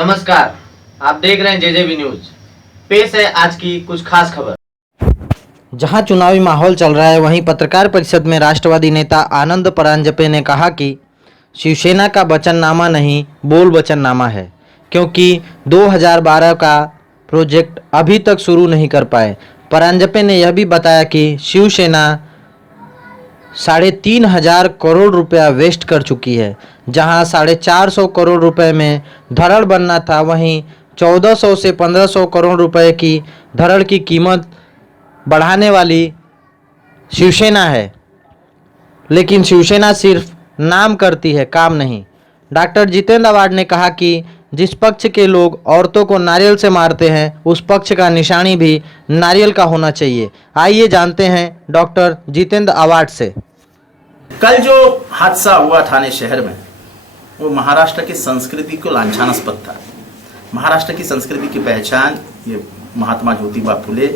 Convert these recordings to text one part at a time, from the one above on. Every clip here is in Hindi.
नमस्कार, आप देख रहे हैं जेजेबी न्यूज। पेश है आज की कुछ खास खबर। जहां चुनावी माहौल चल रहा है, वहीं पत्रकार परिषद में राष्ट्रवादी नेता आनंद परांजपे ने कहा कि शिवसेना का वचननामा नहीं, बोल वचननामा है, क्योंकि 2012 का प्रोजेक्ट अभी तक शुरू नहीं कर पाए। परांजपे ने यह भी बताया कि शिवसेना 3,500 करोड़ रुपया वेस्ट कर चुकी है। जहां 450 करोड़ रुपए में धरड़ बनना था, वहीं 1400 से 1500 करोड़ रुपए की धरड़ की कीमत बढ़ाने वाली शिवसेना है। लेकिन शिवसेना सिर्फ नाम करती है, काम नहीं। डॉक्टर जितेंद्र अवार्ड ने कहा कि जिस पक्ष के लोग औरतों को नारियल से मारते हैं, उस पक्ष का निशानी भी नारियल का होना चाहिए। आइए जानते हैं डॉक्टर जितेंद्र अवार्ड से। कल जो हादसा हुआ थाने शहर में, वो महाराष्ट्र की संस्कृति को लांछनास्पद था। महाराष्ट्र की संस्कृति की पहचान ये महात्मा ज्योतिबा फुले,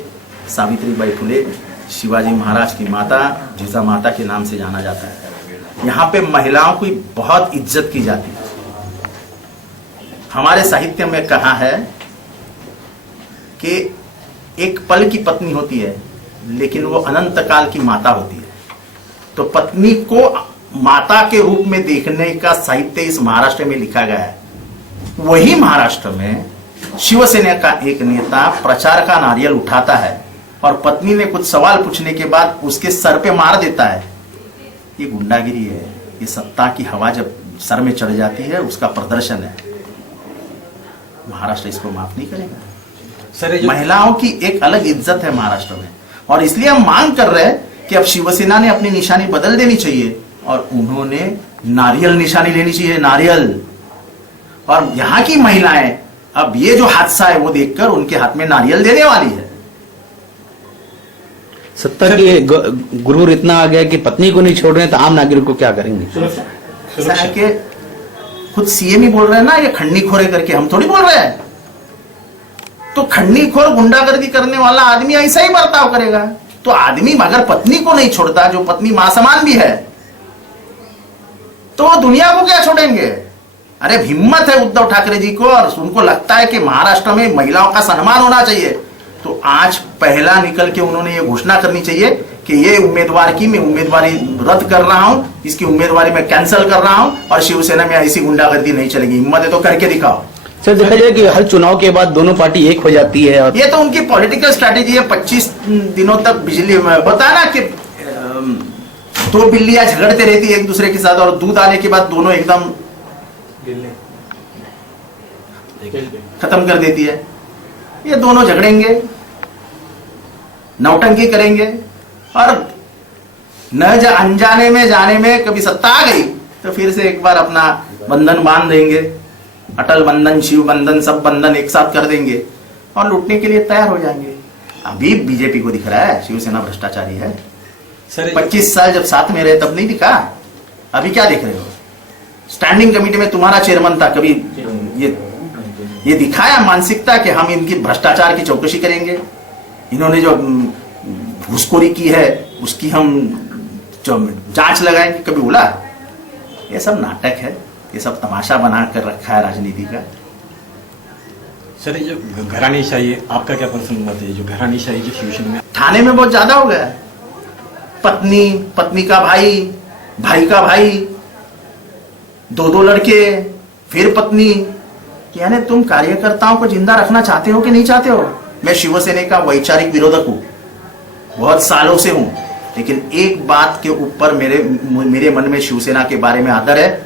सावित्रीबाई फुले, शिवाजी महाराज की माता जिजा माता के नाम से जाना जाता है। यहाँ पे महिलाओं की बहुत इज्जत की जाती है। हमारे साहित्य में कहा है कि एक पल की पत्नी होती है, लेकिन वो अनंत काल की माता होती है। तो पत्नी को माता के रूप में देखने का साहित्य इस महाराष्ट्र में लिखा गया है। वही महाराष्ट्र में शिवसेना का एक नेता प्रचार का नारियल उठाता है और पत्नी ने कुछ सवाल पूछने के बाद उसके सर पे मार देता है। ये गुंडागिरी है। ये सत्ता की हवा जब सर में चढ़ जाती है, उसका प्रदर्शन है। महाराष्ट्र इसको माफ नहीं करेगा। महिलाओं की एक अलग इज्जत है महाराष्ट्र में, और इसलिए हम मांग कर रहे हैं कि अब शिवसेना ने अपनी निशानी बदल देनी चाहिए और उन्होंने नारियल निशानी लेनी चाहिए, नारियल। और यहाँ की महिलाएं अब ये जो हादसा है वो देखकर उनके हाथ में नारियल देने वाली है। सत्ता की गुरूर इतना आ गया कि पत्नी को नहीं छोड़ रहे, तो आम नागरिक को क्या करेंगे? ऐसा है कि खुद सीएम ही बोल रहे हैं ना, ये खंडनीखोर करके, हम थोड़ी बोल रहे हैं। तो खंडनीखोर गुंडागर्दी करने वाला आदमी ऐसा ही बर्ताव करेगा। तो आदमी अगर पत्नी को नहीं छोड़ता, जो पत्नी मां समान भी है, तो दुनिया को क्या छोड़ेंगे? अरे हिम्मत है उद्धव ठाकरे जी को, और उनको लगता है कि महाराष्ट्र में महिलाओं का सम्मान होना चाहिए। तो आज पहला निकल के उन्होंने ये घोषणा करनी चाहिए कि ये उम्मीदवार की मैं उम्मीदवारी रद्द कर रहा हूं, इसकी उम्मीदवारी मैं कैंसिल कर रहा हूं, और शिवसेना में ऐसी गुंडागर्दी नहीं चलेगी। हिम्मत है तो करके दिखाओ। सर, देखा जाए कि हर चुनाव के बाद दोनों पार्टी एक हो जाती है, और ये तो उनकी पॉलिटिकल स्ट्रैटेजी है। 25 दिनों तक बिजली होता है ना कि दो बिल्लियां झगड़ते रहती है एक दूसरे के साथ, और दूध आने के बाद दोनों एकदम खत्म कर देती है। ये दोनों झगड़ेंगे, नौटंकी करेंगे, और अनजाने में जाने में कभी सत्ता आ गई तो फिर से एक बार अपना बंधन बांध देंगे। अटल बंधन, शिव बंधन, सब बंधन एक साथ कर देंगे और लूटने के लिए तैयार हो जाएंगे। अभी बीजेपी को दिख रहा है शिवसेना भ्रष्टाचारी है। 25 साल जब साथ में रहे तब नहीं दिखा, अभी क्या देख रहे हो? स्टैंडिंग कमेटी में तुम्हारा चेयरमैन था, कभी ये दिखाया मानसिकता कि हम इनकी भ्रष्टाचार की चौकसी करेंगे, इन्होंने जो घूसखोरी की है उसकी हम जांच लगाएंगे, कभी बोला? ये सब नाटक है, ये सब तमाशा बना कर रखा है राजनीति का। सर, ये जो घरानेशाही है, आपका क्या पर्सनल मत है? जो घरानेशाही जो शिवसेना में थाने में बहुत ज्यादा हो गया है। पत्नी का भाई, भाई का भाई, दो लड़के, फिर पत्नी। यानी तुम कार्यकर्ताओं को जिंदा रखना चाहते हो कि नहीं चाहते हो? मैं शिवसेना का वैचारिक विरोधक हूं, बहुत सालों से हूं, लेकिन एक बात के ऊपर मेरे मन में शिवसेना के बारे में आदर है।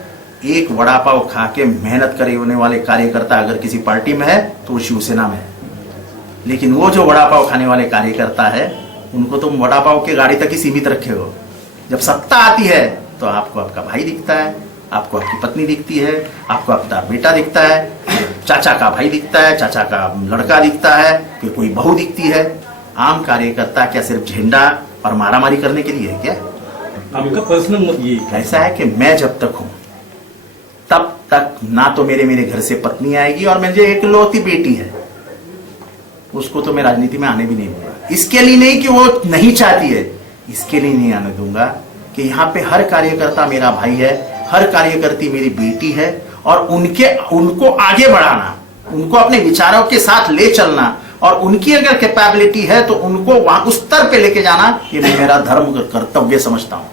एक वड़ा पाव खा के मेहनत करने वाले कार्यकर्ता अगर किसी पार्टी में है तो वो शिवसेना में है। लेकिन वो जो वड़ा पाव खाने वाले कार्यकर्ता है, उनको तुम वड़ा पाव के गाड़ी तक ही सीमित रखे हो। जब सत्ता आती है तो आपको आपका भाई दिखता है, आपको आपकी पत्नी दिखती है, आपको आपका बेटा दिखता है, चाचा का भाई दिखता है, चाचा का लड़का दिखता है, फिर कोई बहू दिखती है। आम कार्यकर्ता क्या सिर्फ झंडा और मारामारी करने के लिए है क्या? आपका पर्सनल मत ये ऐसा है कि मैं जब तक हूं तब तक ना तो मेरे घर से पत्नी आएगी, और मुझे एक लौती बेटी है, उसको तो मैं राजनीति में आने भी नहीं दूंगा। इसके लिए नहीं कि वो नहीं चाहती है, इसके लिए नहीं आने दूंगा कि यहाँ पे हर कार्यकर्ता मेरा भाई है, हर कार्यकर्ती मेरी बेटी है, और उनको आगे बढ़ाना उनको अपने विचारों के साथ ले चलना और उनकी अगर कैपेबिलिटी है तो उनको वहां उस स्तर पे लेके जाना, ये मैं मेरा धर्म कर्तव्य समझता हूं।